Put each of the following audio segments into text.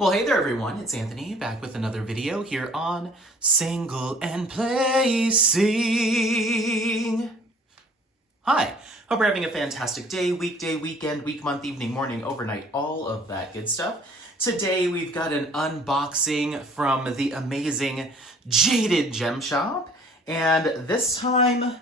Well, hey there everyone, it's Anthony back with another video here on Single and Placing. Hi, hope you're having a fantastic day, weekday, weekend, week, month, evening, morning, overnight, all of that good stuff. Today we've got an unboxing from the amazing Jaded Gem Shop, and this time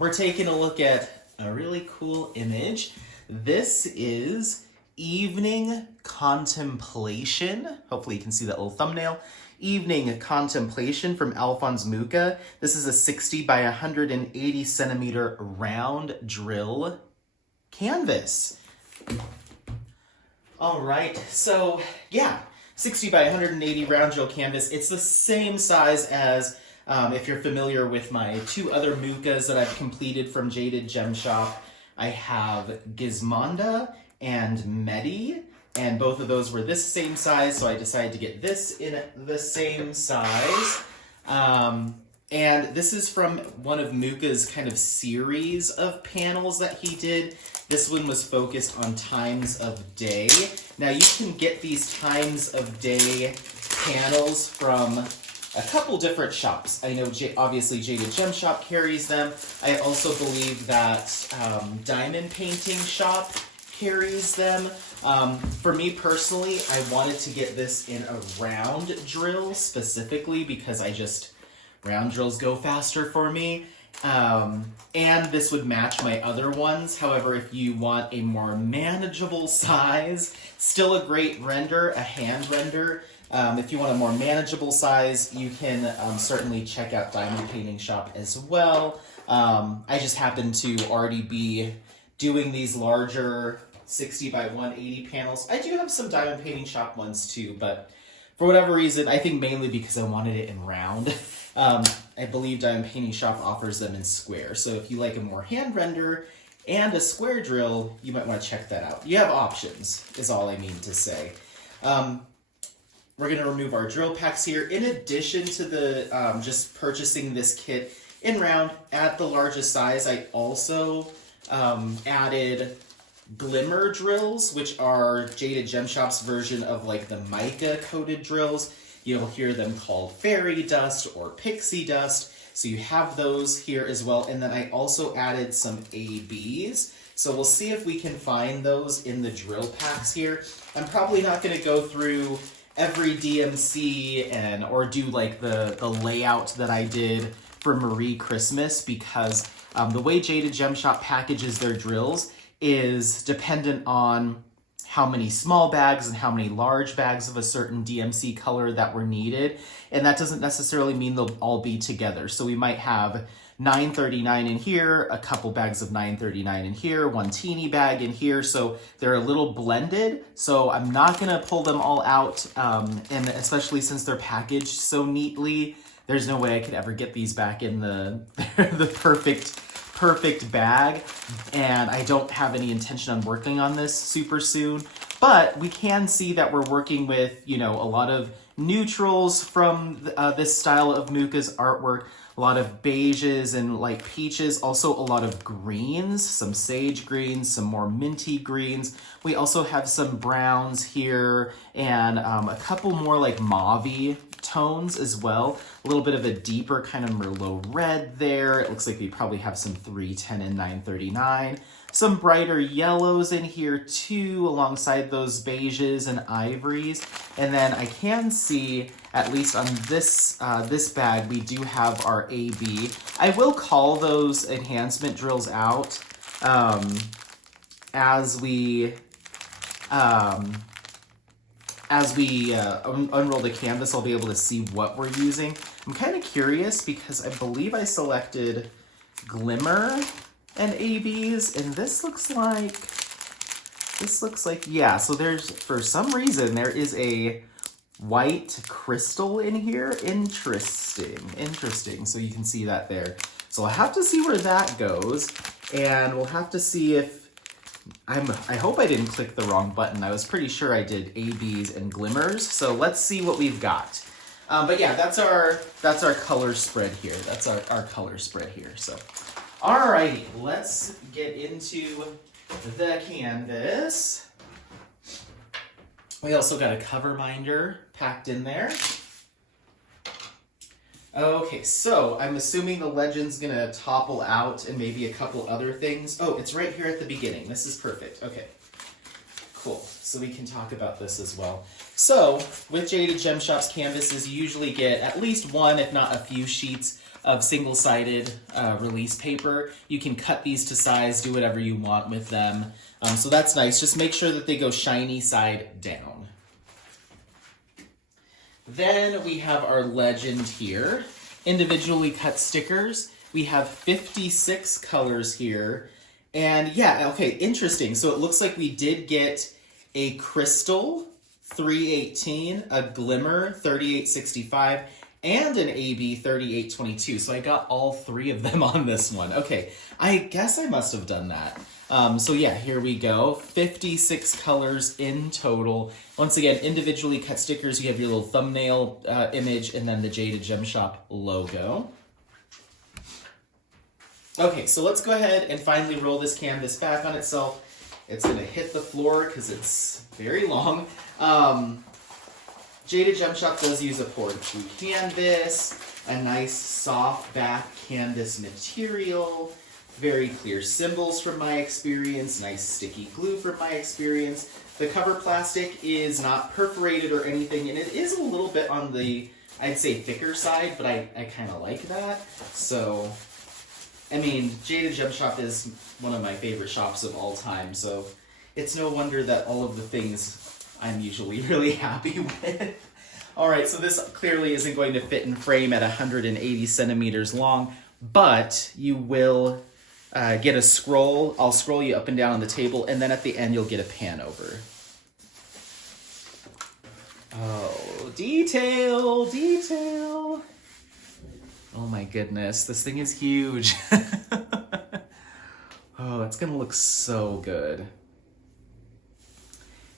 we're taking a look at a really cool image. This is Evening Contemplation. Hopefully you can see that little thumbnail. Evening Contemplation from Alphonse Mucha. This is a 60 by 180 centimeter round drill canvas. All right, so yeah, 60 by 180 round drill canvas. It's the same size as, if you're familiar with my two other Muchas that I've completed from Jaded Gem Shop, I have Gizmonda and Medi, and both of those were this same size, so I decided to get this in the same size. And this is from one of Mucha's kind of series of panels that he did. This one was focused on times of day. Now you can get these times of day panels from a couple different shops. I know obviously Jaded Gem Shop carries them. I also believe that Diamond Painting Shop carries them. For me personally, I wanted to get this in a round drill specifically because round drills go faster for me. And this would match my other ones. However, if you want a more manageable size, still a great render, a hand render. If you want a more manageable size, you can certainly check out Diamond Painting Shop as well. I just happen to already be doing these larger 60 by 180 panels. I do have some Diamond Painting Shop ones too, but for whatever reason, I think mainly because I wanted it in round, I believe Diamond Painting Shop offers them in square. So if you like a more hand render and a square drill, you might want to check that out. You have options, is all I mean to say. We're going to remove our drill packs here. In addition to the just purchasing this kit in round at the largest size, I also added glimmer drills, which are Jaded Gem Shop's version of like the mica coated drills. You'll hear them called fairy dust or pixie dust. So you have those here as well. And then I also added some ABs. So we'll see if we can find those in the drill packs here. I'm probably not going to go through every DMC or do like the layout that I did for Marie Christmas, because the way Jaded Gem Shop packages their drills is dependent on how many small bags and how many large bags of a certain DMC color that were needed. And that doesn't necessarily mean they'll all be together. So we might have 939 in here, a couple bags of 939 in here, one teeny bag in here. So they're a little blended. So I'm not gonna pull them all out. And especially since they're packaged so neatly, there's no way I could ever get these back in the perfect bag, and I don't have any intention on working on this super soon, but we can see that we're working with, a lot of neutrals from this style of Mucha's artwork, a lot of beiges and like peaches, also a lot of greens, some sage greens, some more minty greens. We also have some browns here and a couple more like mauve-y tones as well. A little bit of a deeper kind of Merlot red there. It looks like we probably have some 310 and 939. Some brighter yellows in here too, alongside those beiges and ivories. And then I can see, at least on this this bag, we do have our AB. I will call those enhancement drills out as we unroll the canvas. I'll be able to see what we're using. I'm kind of curious because I believe I selected Glimmer and ABs, and this looks like, yeah, so for some reason, there is a white crystal in here. Interesting. So you can see that there. So I'll have to see where that goes, and we'll have to see if, I hope I didn't click the wrong button. I was pretty sure I did ABs and glimmers. So let's see what we've got. But yeah, that's our color spread here. That's our color spread here. So, alrighty, let's get into the canvas. We also got a cover binder packed in there. Okay, so I'm assuming the legend's gonna topple out and maybe a couple other things. Oh, it's right here at the beginning. This is perfect. Okay, cool. So we can talk about this as well. So with Jaded Gem Shop's canvases, you usually get at least one, if not a few sheets of single-sided release paper. You can cut these to size, do whatever you want with them. So that's nice. Just make sure that they go shiny side down. Then we have our legend here. Individually cut stickers. We have 56 colors here. And yeah, okay, interesting. So it looks like we did get a crystal 318, a glimmer 3865, and an AB 3822. So I got all three of them on this one. Okay, I guess I must have done that. So yeah, here we go. 56 colors in total. Once again, individually cut stickers. You have your little thumbnail image and then the Jaded Gem Shop logo. Okay, so let's go ahead and finally roll this canvas back on itself. It's gonna hit the floor because it's very long. Jaded Gem Shop does use a poured through canvas, a nice soft back canvas material, very clear symbols from my experience, nice sticky glue from my experience. The cover plastic is not perforated or anything, and it is a little bit on the, I'd say, thicker side, but I kind of like that. So, I mean, Jaded Gem Shop is one of my favorite shops of all time, so it's no wonder that all of the things I'm usually really happy with. All right, so this clearly isn't going to fit in frame at 180 centimeters long, but you will get a scroll. I'll scroll you up and down on the table, and then at the end you'll get a pan over. Oh, detail, detail. Oh my goodness, this thing is huge. Oh, it's gonna look so good.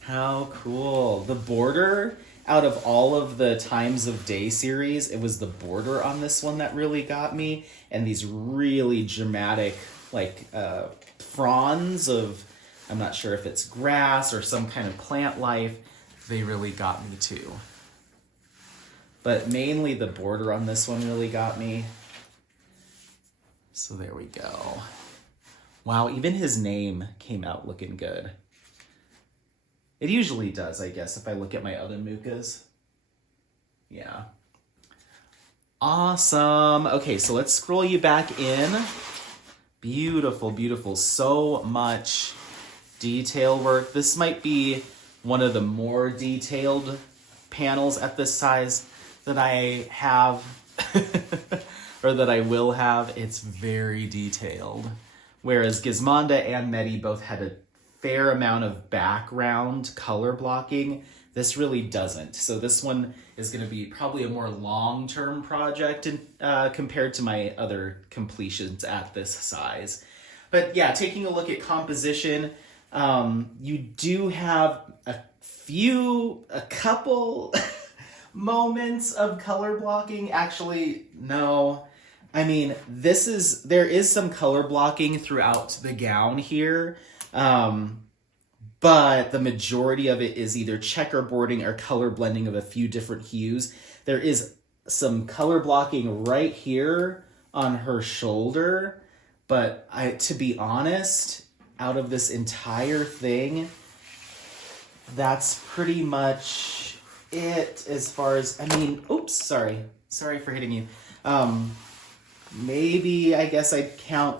How cool. The border, out of all of the Times of Day series, it was the border on this one that really got me. And these really dramatic, like, fronds of, I'm not sure if it's grass or some kind of plant life, they really got me too. But mainly the border on this one really got me. So there we go. Wow, even his name came out looking good. It usually does, I guess, if I look at my other Muchas. Yeah. Awesome. Okay, so let's scroll you back in. Beautiful, beautiful. So much detail work. This might be one of the more detailed panels at this size that I have, or that I will have. It's very detailed. Whereas Gizmonda and Medi both had a fair amount of background color blocking, this really doesn't. So this one is going to be probably a more long-term project compared to my other completions at this size. But yeah, taking a look at composition, you do have a couple moments of color blocking. Actually, no. I mean, there is some color blocking throughout the gown here. But the majority of it is either checkerboarding or color blending of a few different hues. There is some color blocking right here on her shoulder, but to be honest, out of this entire thing, that's pretty much it as far as, I mean, oops, sorry for hitting you. Maybe, I guess I'd count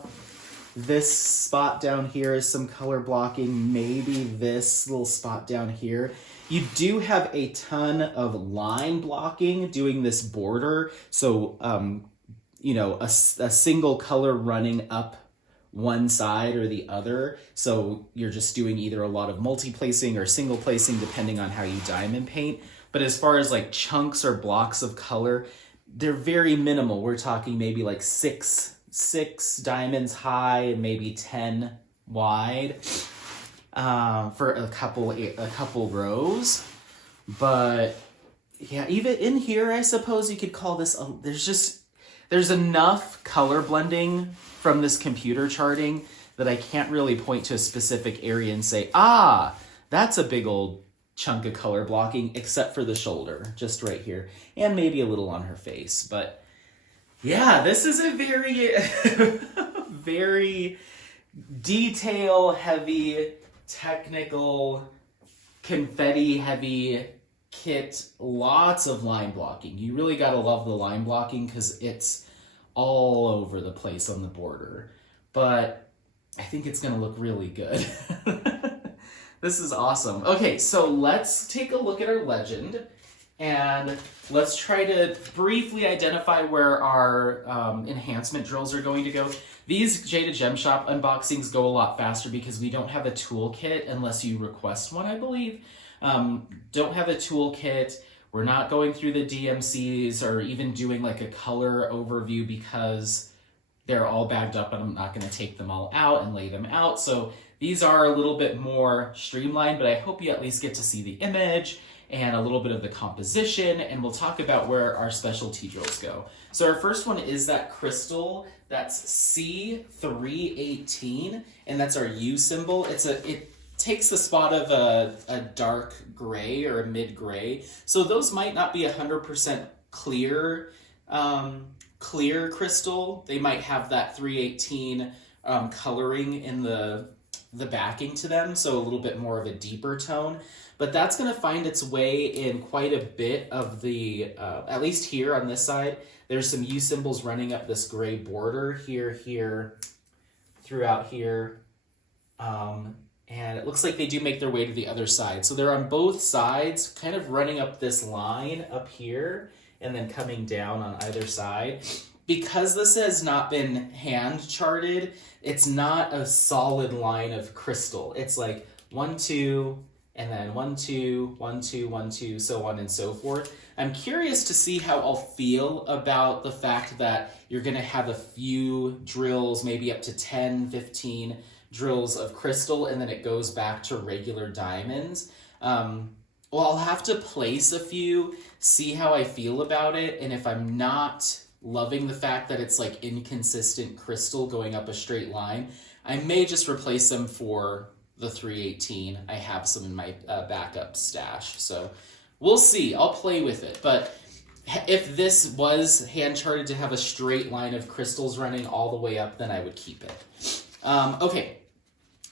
this spot down here is some color blocking, maybe this little spot down here. You do have a ton of line blocking doing this border. So, a single color running up one side or the other. So you're just doing either a lot of multi-placing or single placing depending on how you diamond paint. But as far as like chunks or blocks of color, they're very minimal. We're talking maybe like six diamonds high and maybe 10 wide for a couple rows. But yeah, even in here, I suppose you could call this there's enough color blending from this computer charting that I can't really point to a specific area and say, that's a big old chunk of color blocking, except for the shoulder, just right here, and maybe a little on her face. But yeah, this is a very, very detail-heavy, technical, confetti-heavy kit. Lots of line blocking. You really gotta love the line blocking because it's all over the place on the border. But I think it's gonna look really good. This is awesome. Okay, so let's take a look at our legend and let's try to briefly identify where our enhancement drills are going to go. These Jaded Gem Shop unboxings go a lot faster because we don't have a toolkit unless you request one, I believe. Don't have a toolkit. We're not going through the DMCs or even doing like a color overview because they're all bagged up and I'm not going to take them all out and lay them out. So these are a little bit more streamlined, but I hope you at least get to see the image and a little bit of the composition, and we'll talk about where our specialty drills go. So our first one is that crystal, that's C318, and that's our U symbol. It takes the spot of a dark gray or a mid-gray. So those might not be 100% clear crystal. They might have that 318 coloring in the backing to them, so a little bit more of a deeper tone. But that's going to find its way in quite a bit of the, at least here on this side, there's some U symbols running up this gray border here, throughout here. And it looks like they do make their way to the other side. So they're on both sides, kind of running up this line up here, and then coming down on either side. Because this has not been hand charted, it's not a solid line of crystal. It's like 1, 2, and then 1, 2, 1, 2, 1, 2, so on and so forth. I'm curious to see how I'll feel about the fact that you're gonna have a few drills, maybe up to 10, 15 drills of crystal, and then it goes back to regular diamonds. Well, I'll have to place a few, see how I feel about it, and if I'm not loving the fact that it's like inconsistent crystal going up a straight line, I may just replace them for the 318. I have some in my backup stash, so we'll see. I'll play with it, but if this was hand charted to have a straight line of crystals running all the way up, then I would keep it. Okay,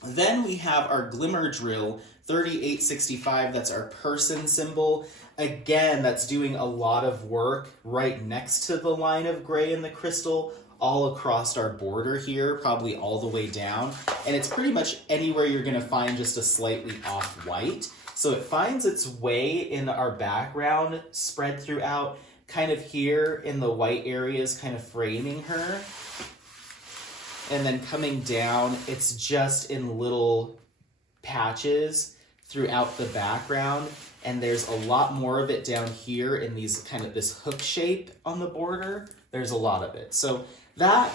then we have our Glimmer Drill 3865. That's our person symbol. Again, that's doing a lot of work right next to the line of gray in the crystal, all across our border here, probably all the way down. And it's pretty much anywhere you're gonna find just a slightly off-white. So it finds its way in our background, spread throughout, kind of here in the white areas, kind of framing her. And then coming down, it's just in little patches throughout the background. And there's a lot more of it down here in these kind of this hook shape on the border. There's a lot of it. So that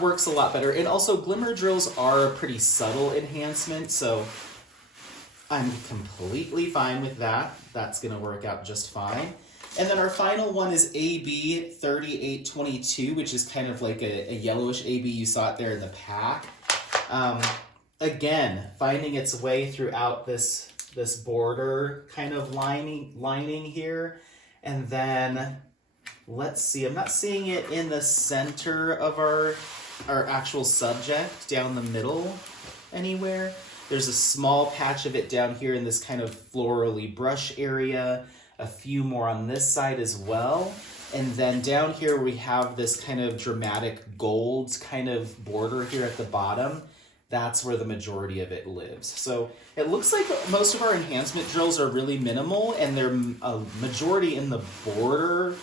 works a lot better. And also glimmer drills are a pretty subtle enhancement, so I'm completely fine with that. That's gonna work out just fine. And then our final one is AB 3822, which is kind of like a yellowish AB. You saw it there in the pack. Again, finding its way throughout this border kind of lining here. And then, let's see, I'm not seeing it in the center of our actual subject, down the middle anywhere. There's a small patch of it down here in this kind of florally brush area, a few more on this side as well. And then down here we have this kind of dramatic gold kind of border here at the bottom. That's where the majority of it lives. So it looks like most of our enhancement drills are really minimal, and they're a majority in the border.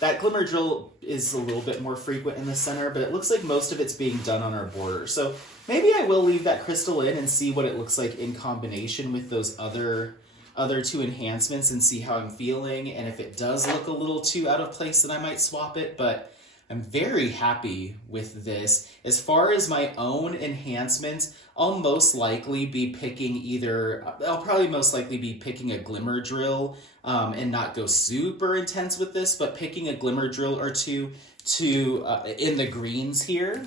That glimmer drill is a little bit more frequent in the center, but it looks like most of it's being done on our border. So maybe I will leave that crystal in and see what it looks like in combination with those other two enhancements and see how I'm feeling. And if it does look a little too out of place, then I might swap it, but I'm very happy with this. As far as my own enhancements, I'll most likely be picking I'll probably most likely be picking a glimmer drill and not go super intense with this, but picking a glimmer drill or two in the greens here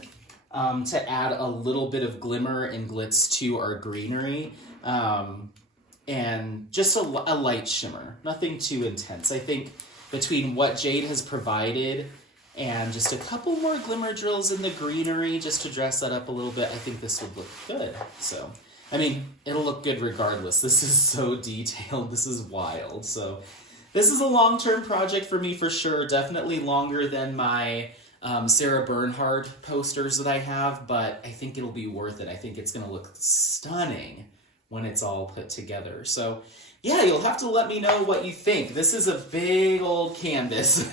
to add a little bit of glimmer and glitz to our greenery. and just a light shimmer, nothing too intense. I think between what Jade has provided and just a couple more glimmer drills in the greenery just to dress that up a little bit, I think this would look good. So, I mean, it'll look good regardless. This is so detailed. This is wild. So this is a long-term project for me for sure. Definitely longer than my Sarah Bernhardt posters that I have, but I think it'll be worth it. I think it's going to look stunning when it's all put together. So yeah, you'll have to let me know what you think. This is a big old canvas.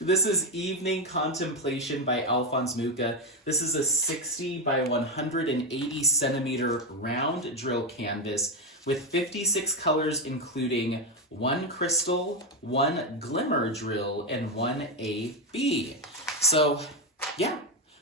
This is Evening Contemplation by Alphonse Mucha. This is a 60 by 180 centimeter round drill canvas with 56 colors, including 1 crystal, 1 glimmer drill, and 1 AB. So yeah,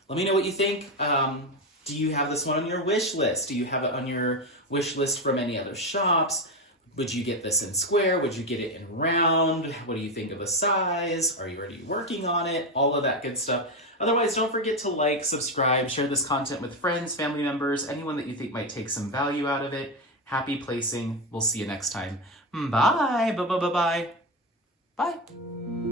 let me know what you think. Do you have this one on your wish list? Do you have it on your wish list from any other shops? Would you get this in square? Would you get it in round? What do you think of the size? Are you already working on it? All of that good stuff. Otherwise, don't forget to like, subscribe, share this content with friends, family members, anyone that you think might take some value out of it. Happy placing. We'll see you next time. Bye. Bye. Bye. Bye. Bye.